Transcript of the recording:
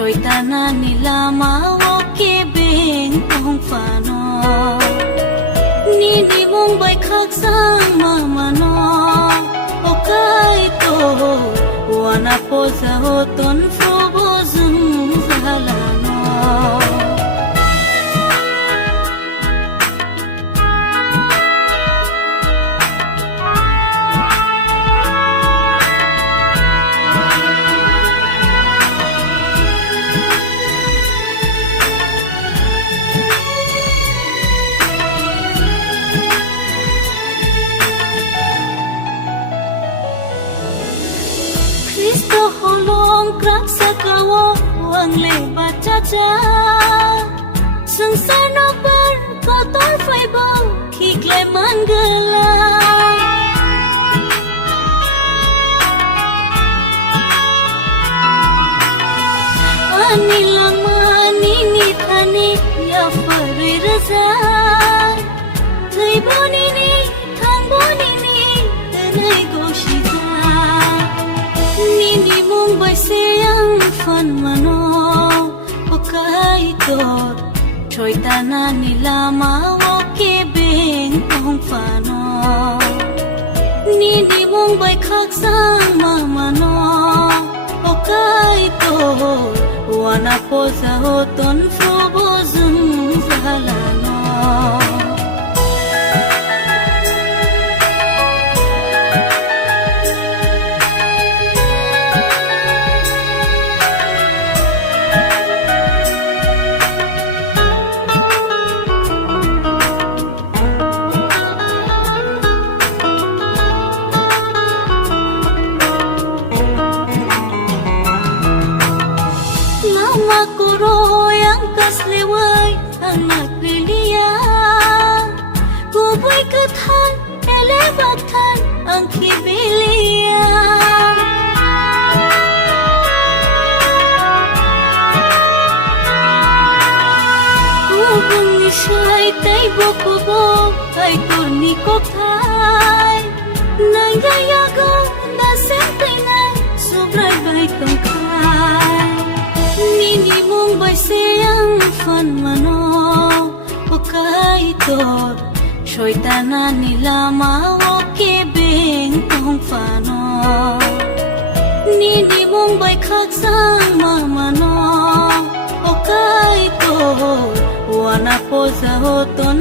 Shoitana nila mawoke beng tong fano Nini Mungbai khak sang mamano Okai to wana poza ho ton frobo zum zalano Kristo holong krak sakawo wang le baca cha Sung sano ber kotor faibo kikle manggala Anilang manini thani ya fari razai Thai bonini thang bonini tenai goshita Nini Mungbai seyang fan mano Okai tor Shoitana nila mawoke beng tong fano Nini Mungbai khak sang mamano Okai tor wana poza ho ton frobo zum zalano yang kaslewai anak lilia Kubai kethan elebatan angki bilia Kubung nishay tay bokubo ay turni kopthai Nangayago na sentay ngay sobray bay tongkay Nini Mungbai seyang fan mano Okai tor Shoitana nila mawoke beng tong fano Nini Mungbai khak sang mamano Okai tor wana poza ho ton